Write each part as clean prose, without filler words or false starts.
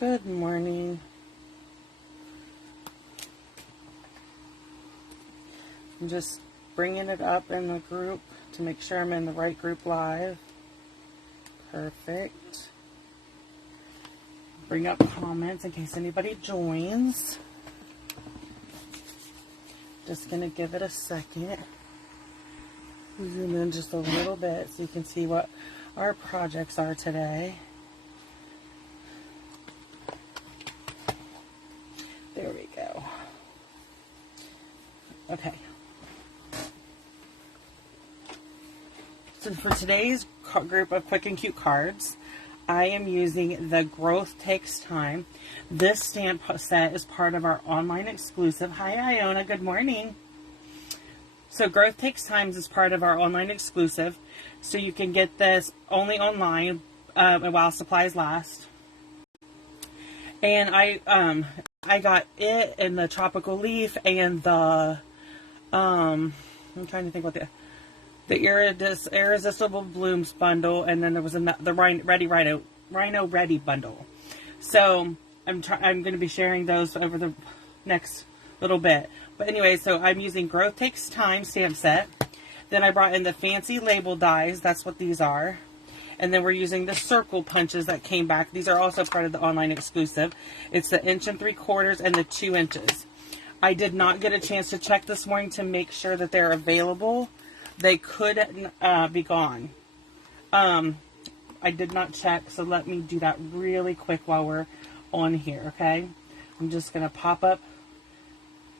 Good morning. I'm just bringing it up in the group to make sure I'm in the right group live. Perfect. Bring up comments in case anybody joins. Just going to give it a second. Zoom in just a little bit so you can see what our projects are today. There we go. Okay. So for today's group of quick and cute cards, I am using the Growth Takes Time. This stamp set is part of our online exclusive. Hi, Iona. Good morning. So Growth Takes Time is part of our online exclusive. So you can get this only online while supplies last. And I got it in the tropical leaf and the I'm trying to think what the irresistible blooms bundle, and then there was the Rhino Ready bundle. So I'm going to be sharing those over the next little bit. But anyway, so I'm using Growth Takes Time stamp set. Then I brought in the fancy label dies. That's what these are. And then we're using the circle punches that came back. These are also part of the online exclusive. It's the 1 3/4 and the 2 inches. I did not get a chance to check this morning to make sure that they're available. They could be gone. I did not check, so let me do that really quick while we're on here, okay? I'm just going to pop up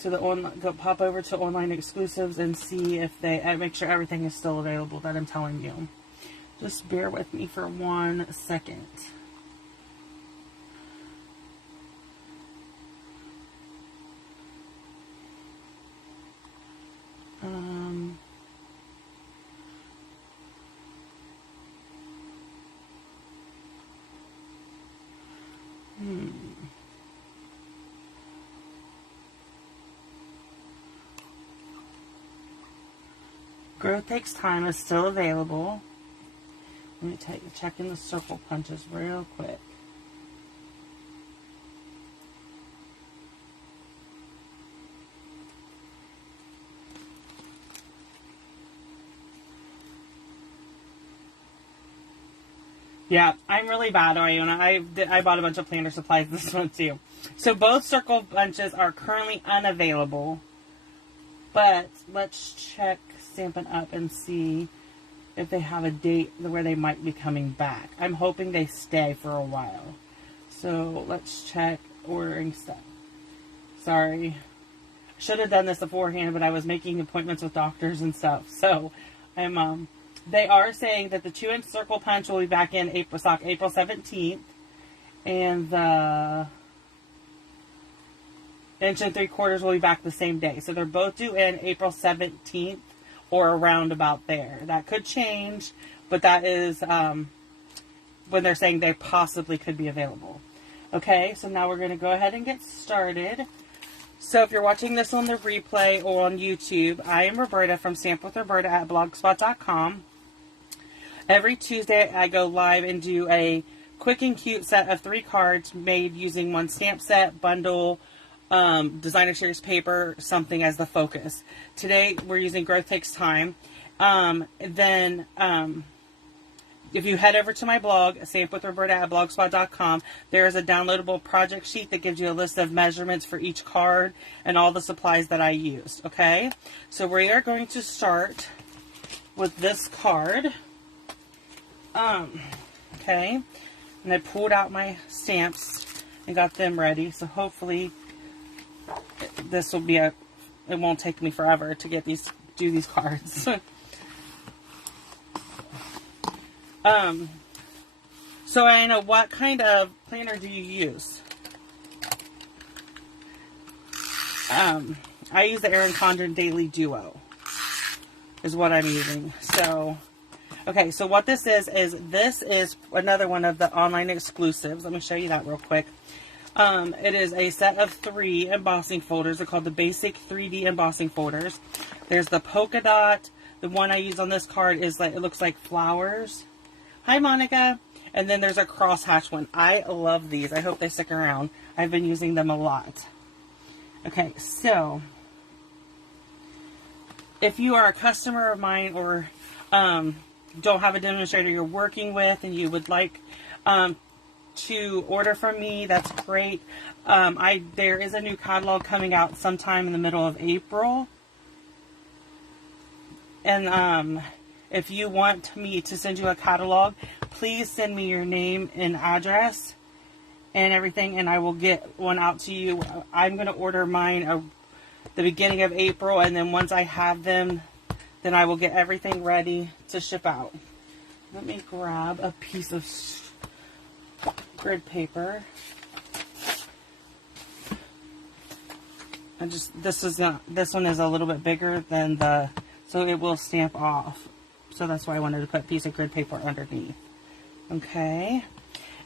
to pop over to online exclusives and see if make sure everything is still available that I'm telling you. Just bear with me for 1 second. Growth Takes Time is still available. Let me check in the circle punches real quick. Yeah, I'm really bad, Iona. I bought a bunch of planner supplies this one too. So both circle bunches are currently unavailable. But let's check Stampin' Up and see if they have a date where they might be coming back. I'm hoping they stay for a while. So let's check ordering stuff. Sorry. I should have done this beforehand, but I was making appointments with doctors and stuff. So I'm they are saying that the 2-inch circle punch will be back in April 17th. And the 1 3/4 will be back the same day. So they're both due in April 17th or around about there. That could change, but that is when they're saying they possibly could be available. Okay, so now we're going to go ahead and get started. So if you're watching this on the replay or on YouTube, I am Roberta from Stamp with Roberta at blogspot.com. Every Tuesday I go live and do a quick and cute set of 3 cards made using one stamp set, bundle, designer series paper, something as the focus. Today we're using Growth Takes Time. If you head over to my blog, stampwithroberta at blogspot.com, there is a downloadable project sheet that gives you a list of measurements for each card and all the supplies that I used. Okay, so we are going to start with this card. Okay, and I pulled out my stamps and got them ready, so hopefully this will be it won't take me forever to do these cards. So I know, what kind of planner do you use? I use the Erin Condren Daily Duo is what I'm using. So okay, so what this is another one of the online exclusives. Let me show you that real quick. It is a set of 3 embossing folders. They're called the Basic 3D embossing folders. There's the polka dot. The one I use on this card is it looks like flowers. Hi, Monica. And then there's a crosshatch one. I love these. I hope they stick around. I've been using them a lot. Okay, so if you are a customer of mine or don't have a demonstrator you're working with and you would like to order from me, that's great. There is a new catalog coming out sometime in the middle of April. And if you want me to send you a catalog, please send me your name and address and everything, and I will get one out to you. I'm going to order mine the beginning of April, and then once I have them, then I will get everything ready to ship out. Let me grab a piece of grid paper. This one is a little bit bigger than so it will stamp off. So that's why I wanted to put a piece of grid paper underneath. Okay.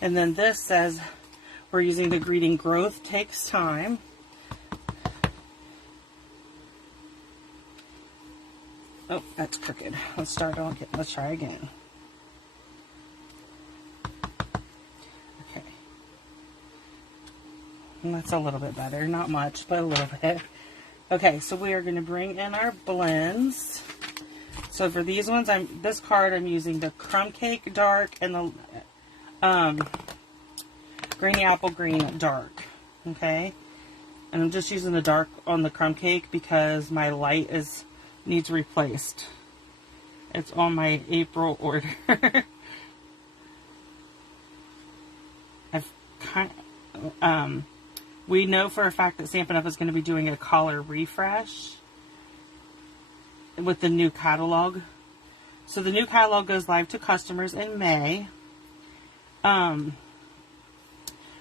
And then this says we're using the greeting growth takes time. Oh, that's crooked. Let's try again. Okay. And that's a little bit better. Not much, but a little bit. Okay, so we are going to bring in our blends. So for these ones, this card I'm using the Crumb Cake Dark and the Grainy Apple Green Dark. Okay, and I'm just using the dark on the Crumb Cake because my light needs replaced. It's on my April order. We know for a fact that Stampin' Up! Is going to be doing a color refresh with the new catalog. So the new catalog goes live to customers in May.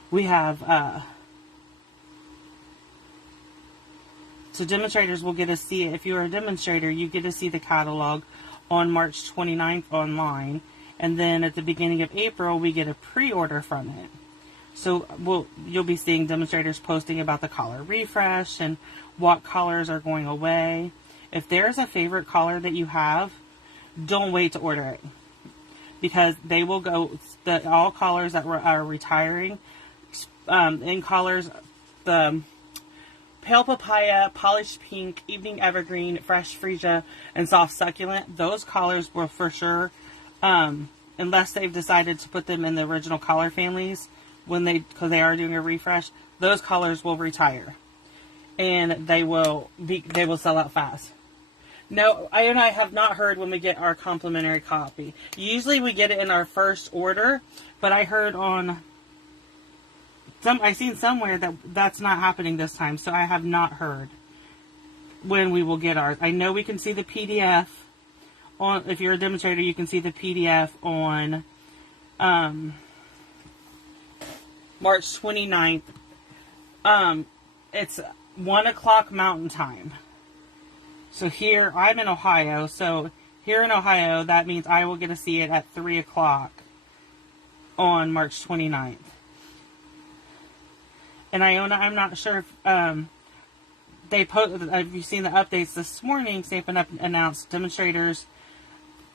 We have so demonstrators will get to see it. If you're a demonstrator, you get to see the catalog on March 29th online, and then at the beginning of April we get a pre-order from it. So you'll be seeing demonstrators posting about the color refresh and what colors are going away. If there's a favorite color that you have, don't wait to order it, because they will go, all colors that are retiring, in colors, the Pale Papaya, Polished Pink, Evening Evergreen, Fresh Freesia, and Soft Succulent, those colors will for sure, unless they've decided to put them in the original color families, because they are doing a refresh, those colors will retire, and they will sell out fast. No, I have not heard when we get our complimentary copy. Usually we get it in our first order, but I heard I seen somewhere that's not happening this time, so I have not heard when we will get ours. I know we can see the PDF on, if you're a demonstrator, you can see the PDF on March 29th. It's 1 o'clock Mountain Time. So here, I'm in Ohio, so here in Ohio, that means I will get to see it at 3 o'clock on March 29th. And I'm not sure if have you seen the updates this morning? Stampin' Up! Announced demonstrators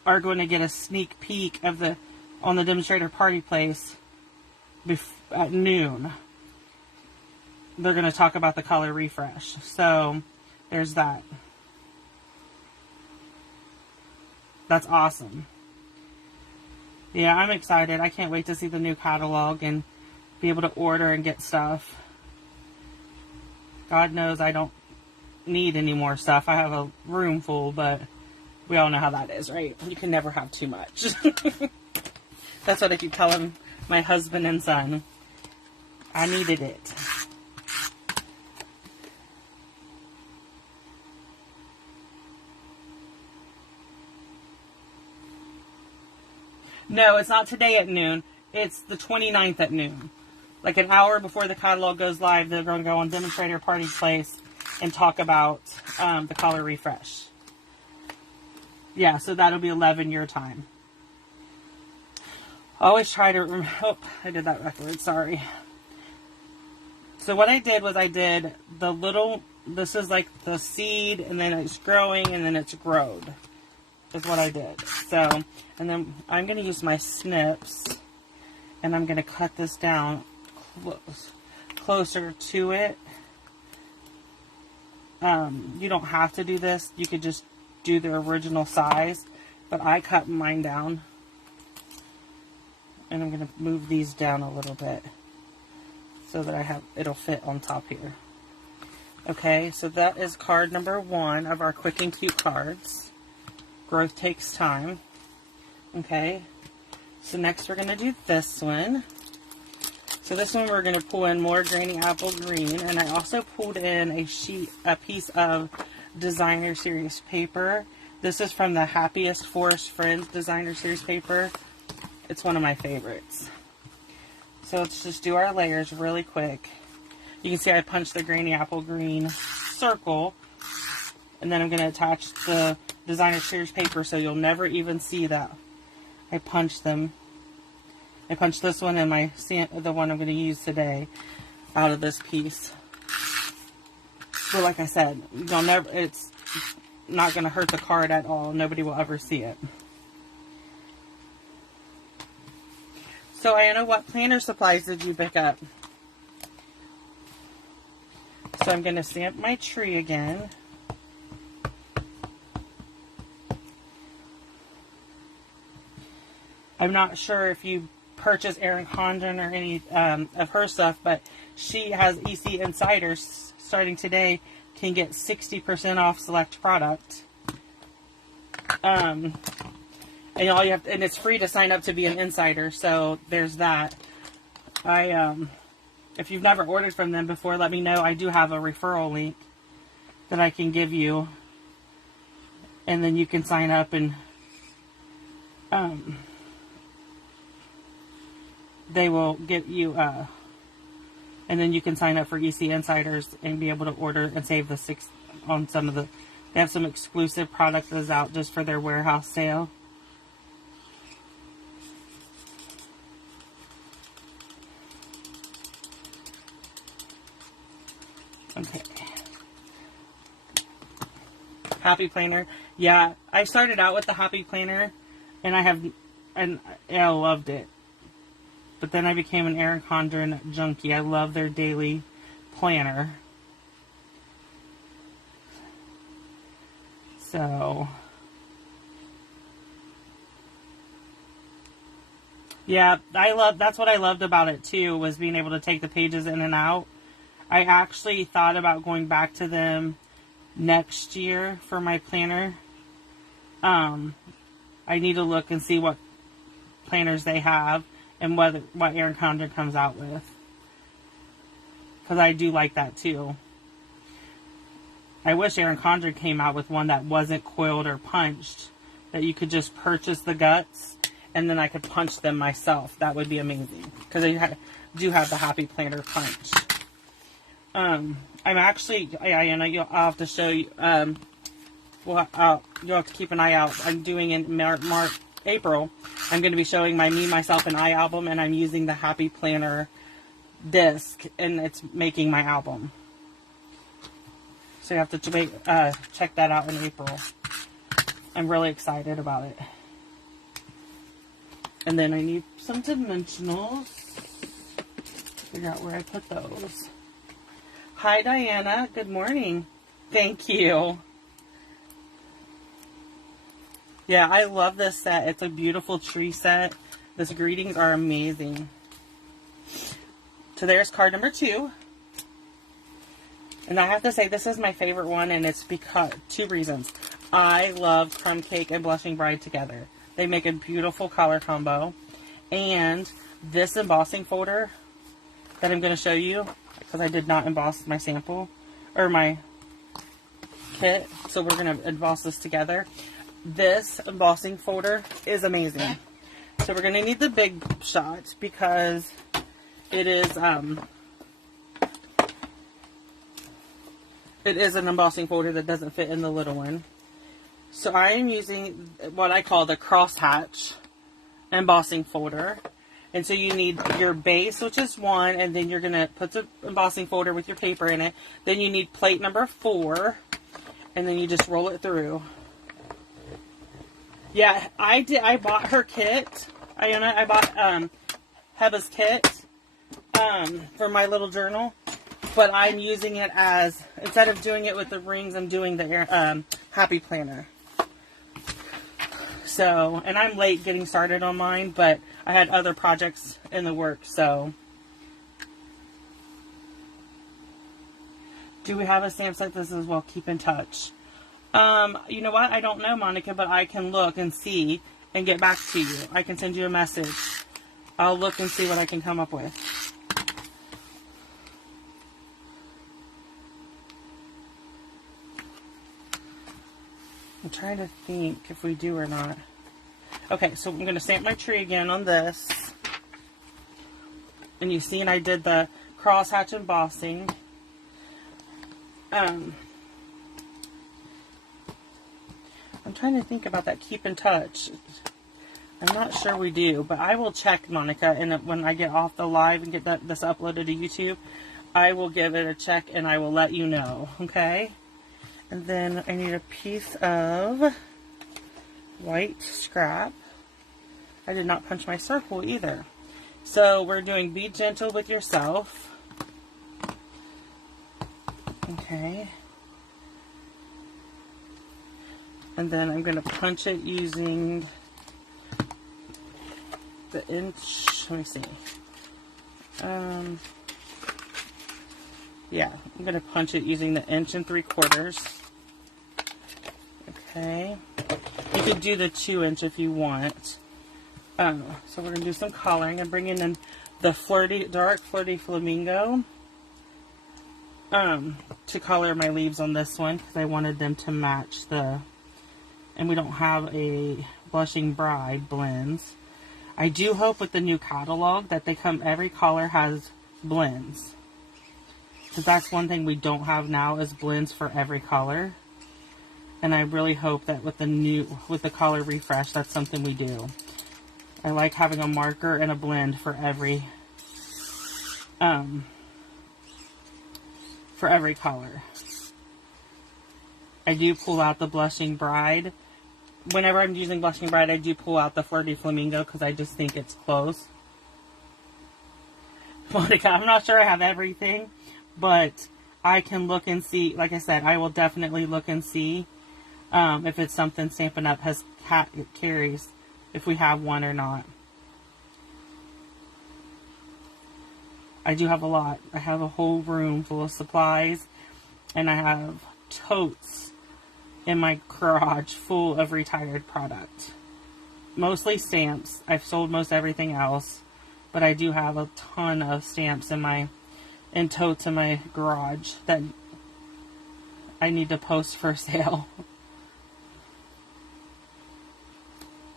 are going to get a sneak peek on the demonstrator party place at noon. They're going to talk about the color refresh. So there's that. That's awesome. Yeah, I'm excited. I can't wait to see the new catalog and be able to order and get stuff. God knows I don't need any more stuff. I have a room full, but we all know how that is, right? You can never have too much. That's what I keep telling my husband and son. I needed it. No, it's not today at noon. It's the 29th at noon. Like an hour before the catalog goes live, they're going to go on Demonstrator Party Place and talk about the color refresh. Yeah, so that'll be 11 your time. Always try to... Oh, I did that backwards. Sorry. So what I did was I did the little... This is like the seed, and then it's growing, and then it's growed. Is what I did. So, and then I'm going to use my snips And I'm going to cut this down closer to it. You don't have to do this. You could just do the original size. But I cut mine down. And I'm going to move these down a little bit so that it'll fit on top here. Okay, so that is card number 1 of our quick and cute cards. Growth takes time. Okay, so next we're going to do this one. So this one we're going to pull in more Granny Apple Green, and I also pulled in a piece of Designer Series paper. This is from the Happiest Forest Friends Designer Series paper. It's one of my favorites. So let's just do our layers really quick. You can see I punched the Granny Apple Green circle, and then I'm going to attach the Designer Series paper so you'll never even see that I punched them. I punched this one and the one I'm going to use today out of this piece. So like I said, it's not going to hurt the card at all. Nobody will ever see it. So Ayana, what planner supplies did you pick up? So I'm going to stamp my tree again. I'm not sure if you purchase Erin Condon or any of her stuff, but she has EC Insiders starting today. Can get 60% off select product. And all you have, and it's free to sign up to be an insider. So there's that. If you've never ordered from them before, let me know. I do have a referral link that I can give you, and then you can sign up and they will get you and then you can sign up for EC Insiders and be able to order and save the 6 on some of the. They have some exclusive products that's out just for their warehouse sale. Okay. Happy Planner. Yeah, I started out with the Happy Planner, and I loved it. But then I became an Erin Condon junkie. I love their daily planner. So, yeah, that's what I loved about it too, was being able to take the pages in and out. I actually thought about going back to them next year for my planner. I need to look and see what planners they have and what Erin Condon comes out with, because I do like that too. I wish Erin Condon came out with one that wasn't coiled or punched, that you could just purchase the guts and then I could punch them myself. That would be amazing, because I do have the Happy Planner punch. I'm actually, I'll have to show you, you'll have to keep an eye out. I'm doing in April, I'm going to be showing my Me, Myself, and I album, and I'm using the Happy Planner disc, and it's making my album. So you have to check that out in April. I'm really excited about it. And then I need some dimensionals. Figure out where I put those. Hi, Diana. Good morning. Thank you. Yeah, I love this set. It's a beautiful tree set. These greetings are amazing. So there's card number 2. And I have to say, this is my favorite one, and it's because 2 reasons. I love Crumb Cake and Blushing Bride together. They make a beautiful color combo. And this embossing folder that I'm going to show you, because I did not emboss my sample, or my kit, so we're going to emboss this together. This embossing folder is amazing. So we're going to need the big shot, because it is an embossing folder that doesn't fit in the little one. So I am using what I call the crosshatch embossing folder. And so you need your base, which is 1, and then you're going to put the embossing folder with your paper in it. Then you need plate number 4, and then you just roll it through. Yeah, I bought her kit. I bought Heba's kit for my little journal. But I'm using it as, instead of doing it with the rings, I'm doing the Happy Planner. So, and I'm late getting started on mine, but I had other projects in the works, so. Do we have a stamp like this as well? Keep in touch. You know what? I don't know, Monica, but I can look and see and get back to you. I can send you a message. I'll look and see what I can come up with. I'm trying to think if we do or not. Okay, so I'm going to stamp my tree again on this. And you've seen I did the crosshatch embossing. I'm trying to think about that keep in touch. I'm not sure we do, but I will check, Monica, and when I get off the live and get this uploaded to YouTube, I will give it a check and I will let you know, okay? And then I need a piece of white scrap. I did not punch my circle either. So we're doing Be Gentle with Yourself. Okay. And then I'm going to punch it using the inch. Let me see. Yeah, I'm going to punch it using the 1 3/4. Okay. You could do the 2 inch if you want. So we're going to do some coloring. I'm bringing in the dark flirty flamingo to color my leaves on this one because I wanted them to match the, and we don't have a Blushing Bride blends. I do hope with the new catalog that they come, every color has blends. Because that's one thing we don't have now is blends for every color. And I really hope that with the color refresh, that's something we do. I like having a marker and a blend for every color. I do pull out the Blushing Bride. Whenever I'm using Blushing Bride, I do pull out the Flirty Flamingo because I just think it's close. Monica, I'm not sure I have everything, but I can look and see. Like I said, I will definitely look and see if it's something Stampin' Up! Carries, if we have one or not. I do have a lot. I have a whole room full of supplies, and I have totes in my garage full of retired product. Mostly stamps. I've sold most everything else, but I do have a ton of stamps in totes in my garage that I need to post for sale.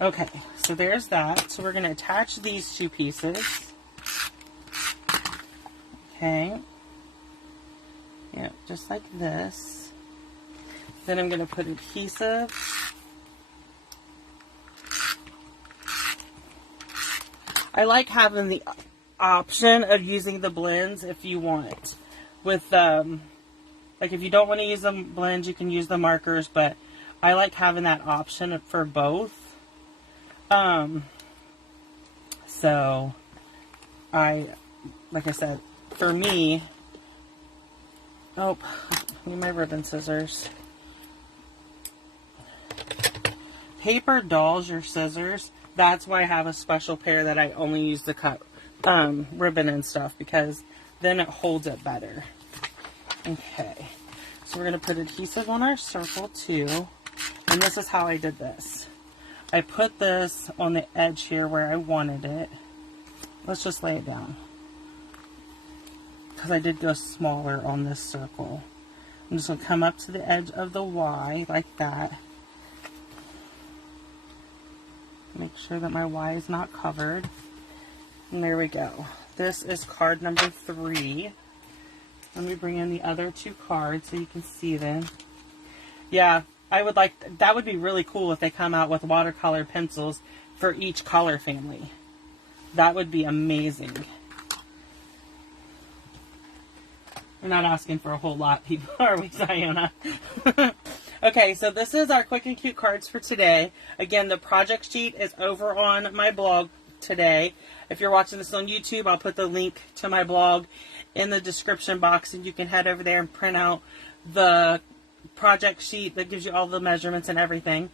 Okay, so there's that. So we're going to attach these 2 pieces. Okay. Yeah, just like this. Then I'm going to put adhesive. I like having the option of using the blends if you want. With, like if you don't want to use the blends, you can use the markers, but I like having that option for both. So like I said, for me, I need my ribbon scissors. Paper dolls your scissors. That's why I have a special pair that I only use to cut ribbon and stuff, because then it holds it better. Okay, so we're going to put adhesive on our circle too, and this is how I did this. I put this on the edge here where I wanted it. Let's just lay it down, because I did go smaller on this circle. I'm just going to come up to the edge of the Y like that. Make sure that my Y is not covered. And there we go. This is card number 3. Let me bring in the other 2 cards so you can see them. Yeah, I would like, that would be really cool if they come out with watercolor pencils for each color family. That would be amazing. We're not asking for a whole lot, people, are we, Ziona? Okay, so this is our quick and cute cards for today. Again, the project sheet is over on my blog today. If you're watching this on YouTube, I'll put the link to my blog in the description box, and you can head over there and print out the project sheet that gives you all the measurements and everything.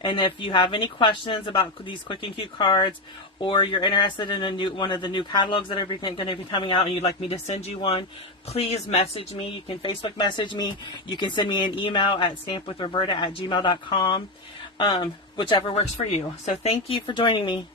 And if you have any questions about these Quick and Cute cards, or you're interested in one of the new catalogs that are going to be coming out and you'd like me to send you one, please message me. You can Facebook message me. You can send me an email at stampwithroberta@gmail.com, whichever works for you. So thank you for joining me.